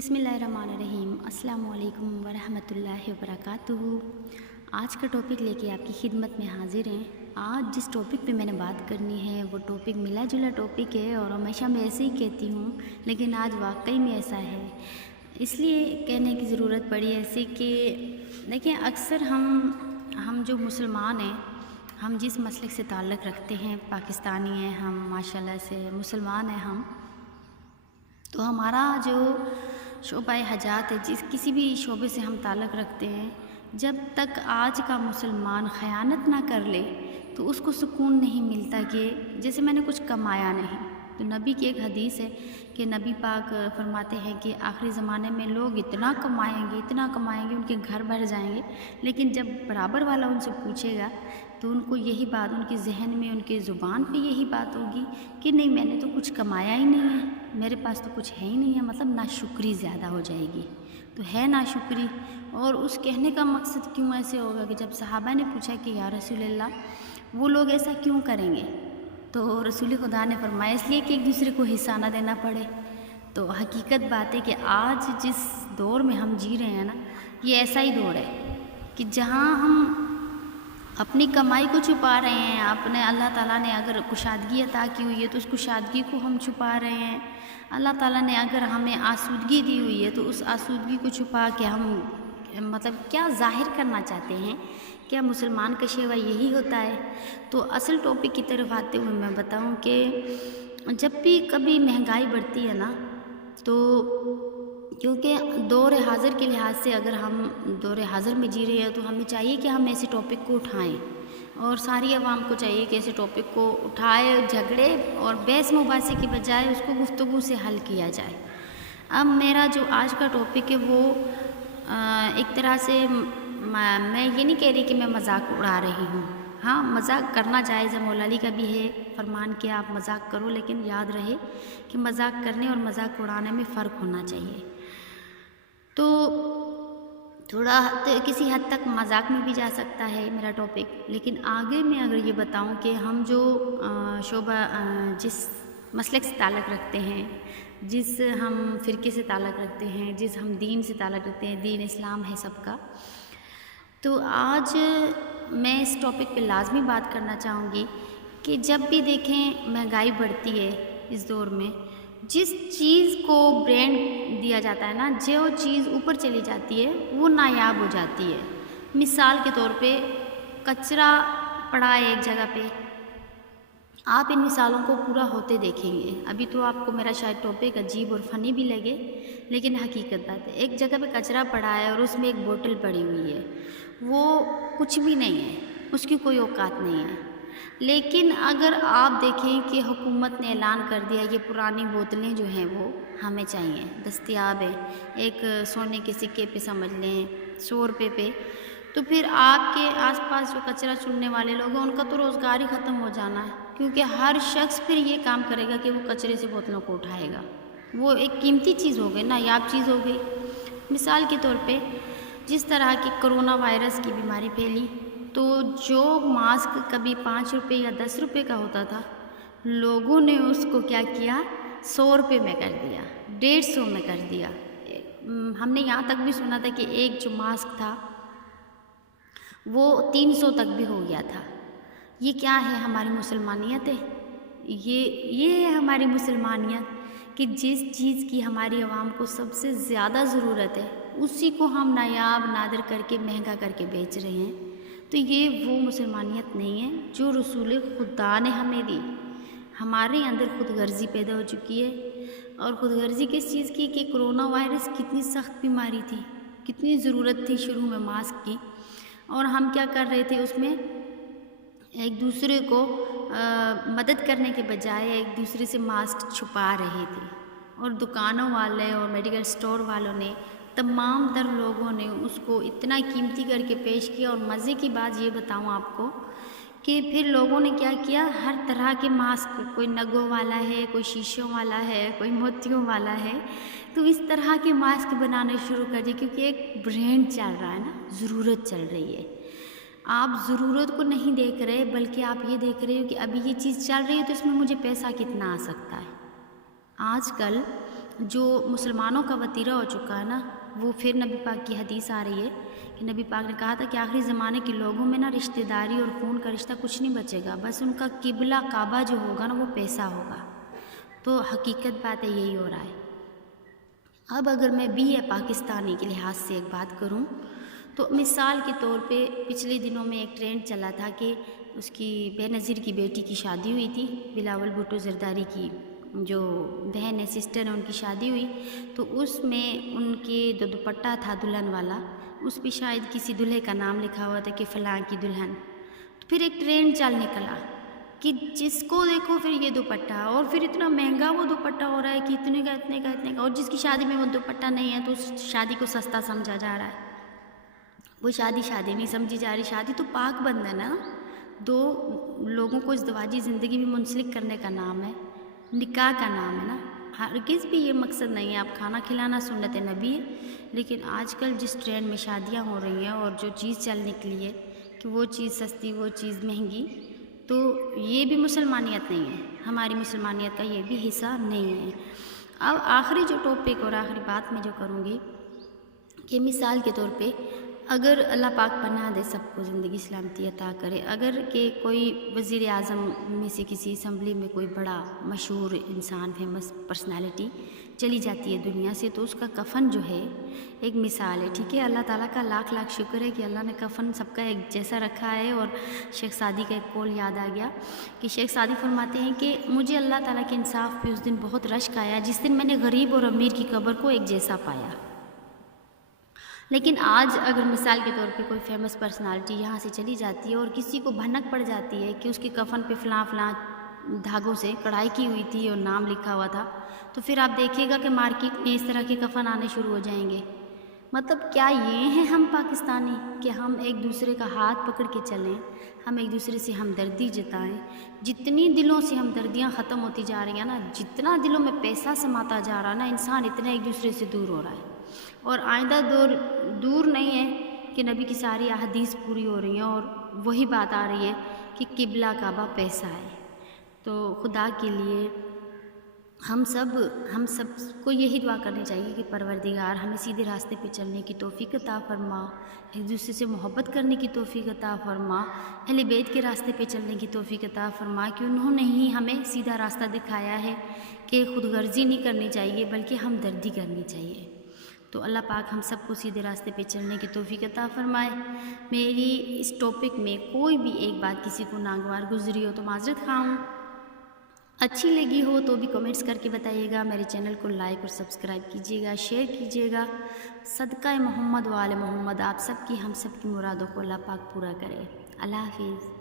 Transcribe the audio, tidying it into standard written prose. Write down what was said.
बिस्मिल्लाहिर्रहमानिर्रहीम। अस्सलाम वालेकुम वरहमतुल्लाहि वबरकातुहू। आज का टॉपिक लेके आपकी खिदमत में हाजिर हैं। आज जिस टॉपिक पे मैंने बात करनी है वो टॉपिक मिला जुला टॉपिक है और हमेशा मैं ऐसे ही कहती हूँ, लेकिन आज वाकई में ऐसा है। इसलिए कहने की ज़रूरत पड़ी ऐसे कि देखिए, अक्सर हम जो मुसलमान हैं, हम जिस मसलक से ताल्लुक़ रखते हैं, पाकिस्तानी हैं हम, माशाल्लाह से मुसलमान हैं हम, तो हमारा जो शोबाए हजात है, जिस किसी भी शोबे से हम ताल्लुक़ रखते हैं, जब तक आज का मुसलमान ख़यानत ना कर ले तो उसको सुकून नहीं मिलता कि जैसे मैंने कुछ कमाया नहीं। तो नबी की एक हदीस है कि नबी पाक फरमाते हैं कि आखिरी ज़माने में लोग इतना कमाएंगे उनके घर भर जाएंगे, लेकिन जब बराबर वाला उनसे पूछेगा तो उनको यही बात, उनके जहन में, उनके ज़ुबान पे यही बात होगी कि नहीं, मैंने तो कुछ कमाया ही नहीं है, मेरे पास तो कुछ है ही नहीं है। मतलब नाशुक्री ज़्यादा हो जाएगी। तो है नाशुक्री। और उस कहने का मकसद क्यों ऐसे होगा कि जब सहाबा ने पूछा कि या रसूल अल्लाह, वो लोग ऐसा क्यों करेंगे, तो रसूल खुदा ने फरमाया इसलिए कि एक दूसरे को हिस्सा ना देना पड़े। तो हकीकत बात है कि आज जिस दौर में हम जी रहे हैं ना, ये ऐसा ही दौर है कि जहाँ हम अपनी कमाई को छुपा रहे हैं। अपने अल्लाह ताला ने अगर कुशादगी अता की हुई है तो उस कुशादगी को हम छुपा रहे हैं। अल्लाह ताला ने अगर हमें आसूदगी दी हुई है तो उस आसूदगी को छुपा के हम मतलब क्या ज़ाहिर करना चाहते हैं? क्या मुसलमान का शेवा यही होता है? तो असल टॉपिक की तरफ आते हुए मैं बताऊं कि जब भी कभी महंगाई बढ़ती है ना, तो क्योंकि दौर हाज़िर के लिहाज से अगर हम दौर हाज़िर में जी रहे हैं तो हमें चाहिए कि हम ऐसे टॉपिक को उठाएं, और सारी आवाम को चाहिए कि ऐसे टॉपिक को उठाए, झगड़े और बहस मुबासे की बजाय उसको गुफ्तगू से हल किया जाए। अब मेरा जो आज का टॉपिक है वो एक तरह से मैं ये नहीं कह रही कि मैं मजाक उड़ा रही हूँ। हाँ, मजाक करना जायज़ है, मौला अली का भी है फरमान कि आप मजाक करो, लेकिन याद रहे कि मजाक करने और मजाक उड़ाने में फ़र्क होना चाहिए। तो थोड़ा किसी हद तक मजाक में भी जा सकता है मेरा टॉपिक, लेकिन आगे मैं अगर ये बताऊं कि हम जो शोबा जिस मसलक से ताल्लुक़ रखते हैं, जिस हम फ़िरके से ताल्लुक़ रखते हैं, जिस हम दीन से ताल्लुक़ रखते हैं, दीन इस्लाम है सबका, तो आज मैं इस टॉपिक पे लाजमी बात करना चाहूँगी कि जब भी देखें महंगाई बढ़ती है इस दौर में, जिस चीज़ को ब्रांड दिया जाता है ना, जो चीज़ ऊपर चली जाती है वो नायाब हो जाती है। मिसाल के तौर पे कचरा पड़ा है एक जगह पे, आप इन मिसालों को पूरा होते देखेंगे। अभी तो आपको मेरा शायद टॉपिक अजीब और फ़नी भी लगे, लेकिन हकीकत बात है, एक जगह पे कचरा पड़ा है और उसमें एक बोतल पड़ी हुई है, वो कुछ भी नहीं है, उसकी कोई औकात नहीं है। लेकिन अगर आप देखें कि हुकूमत ने ऐलान कर दिया ये पुरानी बोतलें जो हैं वो हमें चाहिए, दस्तयाब है, एक सोने के सिक्के पे समझ लें, 100 रुपये पे, तो फिर आपके आसपास जो कचरा चुनने वाले लोग हैं उनका तो रोज़गार ही ख़त्म हो जाना है, क्योंकि हर शख्स फिर ये काम करेगा कि वो कचरे से बोतलों को उठाएगा। वो एक कीमती चीज़ हो गई, नायाब चीज़ हो गई। मिसाल के तौर पे जिस तरह की कोरोना वायरस की बीमारी फैली, तो जो मास्क कभी 5 रुपये या 10 रुपये का होता था, लोगों ने उसको क्या किया, 100 रुपये में कर दिया, 150 में कर दिया। हमने यहाँ तक भी सुना था कि एक जो मास्क था वो 300 तक भी हो गया था। ये क्या है? हमारी मुसलमानियत है। ये है हमारी मुसलमानियत कि जिस चीज़ की हमारी आवाम को सबसे ज़्यादा ज़रूरत है उसी को हम नायाब नादिर करके महंगा करके बेच रहे हैं। तो ये वो मुसलमानियत नहीं है जो रसूल खुदा ने हमें दी। हमारे अंदर खुदगर्जी पैदा हो चुकी है, और खुदगर्जी किस चीज़ की कि कोरोना वायरस कितनी सख्त बीमारी थी, कितनी ज़रूरत थी शुरू में मास्क की, और हम क्या कर रहे थे, उसमें एक दूसरे को मदद करने के बजाय एक दूसरे से मास्क छुपा रहे थे। और दुकानों वाले और मेडिकल स्टोर वालों ने, तमाम तर लोगों ने उसको इतना कीमती करके पेश किया। और मज़े की बात ये बताऊं आपको कि फिर लोगों ने क्या किया, हर तरह के मास्क, कोई नगों वाला है, कोई शीशों वाला है, कोई मोतियों वाला है, तो इस तरह के मास्क बनाने शुरू कर दिए, क्योंकि एक ब्रांड चल रहा है ना, ज़रूरत चल रही है। आप ज़रूरत को नहीं देख रहे, बल्कि आप ये देख रहे हो कि अभी ये चीज़ चल रही है तो इसमें मुझे पैसा कितना आ सकता है। आजकल जो मुसलमानों का वतीरा हो चुका है ना, वो फिर नबी पाक की हदीस आ रही है कि नबी पाक ने कहा था कि आखिरी ज़माने के लोगों में ना रिश्तेदारी और खून का रिश्ता कुछ नहीं बचेगा, बस उनका किबला काबा जो होगा ना वो पैसा होगा। तो हकीकत बात है, यही हो रहा है। अब अगर मैं बी ए पाकिस्तानी के लिहाज से एक बात करूं, तो मिसाल के तौर पे पिछले दिनों में एक ट्रेंड चला था कि उसकी बेनज़ीर की बेटी की शादी हुई थी, बिलावल भुट्टो ज़रदारी की जो बहन है, सिस्टर है, उनकी शादी हुई। तो उसमें उनके जो दुपट्टा था दुल्हन वाला, उस पर शायद किसी दूल्हे का नाम लिखा हुआ था कि फ़लाँ की दुल्हन। तो फिर एक ट्रेंड चल निकला कि जिसको देखो फिर ये दुपट्टा, और फिर इतना महंगा वो दुपट्टा हो रहा है कि इतने का इतने का इतने का, और जिसकी शादी में वो दुपट्टा नहीं है तो उस शादी को सस्ता समझा जा रहा है। वो शादी नहीं समझी जा रही। शादी तो पाक बंधन है ना, दो लोगों को इज़्दिवाजी ज़िंदगी में मुंसलिक करने का नाम है, निकाह का नाम है ना। हरगिज़ भी ये मकसद नहीं है आप खाना खिलाना सुन्नत नबी है। लेकिन आजकल जिस ट्रेंड में शादियाँ हो रही हैं और जो चीज़ चल निकली है कि वो चीज़ सस्ती वो चीज़ महंगी, तो ये भी मुसलमानियत नहीं है, हमारी मुसलमानियत का ये भी हिस्सा नहीं है। अब आखिरी जो टॉपिक और आखिरी बात मैं जो करूँगी कि मिसाल के तौर पे अगर अल्लाह पाक पनाह दे सबको ज़िंदगी सलामती अता करे, अगर कि कोई वज़ीर आज़म में से किसी असम्बली में कोई बड़ा मशहूर इंसान फेमस पर्सनालिटी चली जाती है दुनिया से, तो उसका कफ़न जो है एक मिसाल है, ठीक है। अल्लाह ताला का लाख लाख शुक्र है कि अल्लाह ने कफ़न सबका एक जैसा रखा है। और शेख सादी का एक कौल याद आ गया कि शेख सादी फरमाते हैं कि मुझे अल्लाह ताला के इंसाफ पे उस दिन बहुत रश्क आया जिस दिन मैंने गरीब और अमीर की कब्र को एक जैसा पाया। लेकिन आज अगर मिसाल के तौर पे कोई फेमस पर्सनालिटी यहाँ से चली जाती है और किसी को भनक पड़ जाती है कि उसके कफ़न पे फ़लाँ फ़लाँ धागों से कढ़ाई की हुई थी और नाम लिखा हुआ था, तो फिर आप देखिएगा कि मार्केट में इस तरह के कफ़न आने शुरू हो जाएंगे। मतलब क्या ये हैं हम पाकिस्तानी कि हम एक दूसरे का हाथ पकड़ के चलें, हम एक दूसरे से हमदर्दी जताएं। जितनी दिलों से हमदर्दियाँ ख़त्म होती जा रही हैं ना, जितना दिलों में पैसा समाता जा रहा है ना, इंसान इतना एक दूसरे से दूर हो रहा है। और आइंदा दूर नहीं है कि नबी की सारी अहादीस पूरी हो रही हैं और वही बात आ रही है कि किबला काबा पैसा है। तो खुदा के लिए हम सबको यही दुआ करनी चाहिए कि परवरदिगार हमें सीधे रास्ते पे चलने की तौफीक अता फरमा, एक दूसरे से मोहब्बत करने की तौफीक अता फरमा, अहले बैत के रास्ते पे चलने की तौफीक अता फरमा कि उन्होंने ही हमें सीधा रास्ता दिखाया है कि खुदगर्जी नहीं करनी चाहिए बल्कि हमदर्दी करनी चाहिए। तो अल्लाह पाक हम सबको सीधे रास्ते पे चलने की तौफीक अता फरमाए। मेरी इस टॉपिक में कोई भी एक बात किसी को नागवार गुजरी हो तो माजरत खाऊँ, अच्छी लगी हो तो भी कमेंट्स करके बताइएगा। मेरे चैनल को लाइक और सब्सक्राइब कीजिएगा, शेयर कीजिएगा। सदका मोहम्मद वाले मोहम्मद आप सबकी हम सब की मुरादों को अल्लाह पाक पूरा करे। अल्लाह हाफिज़।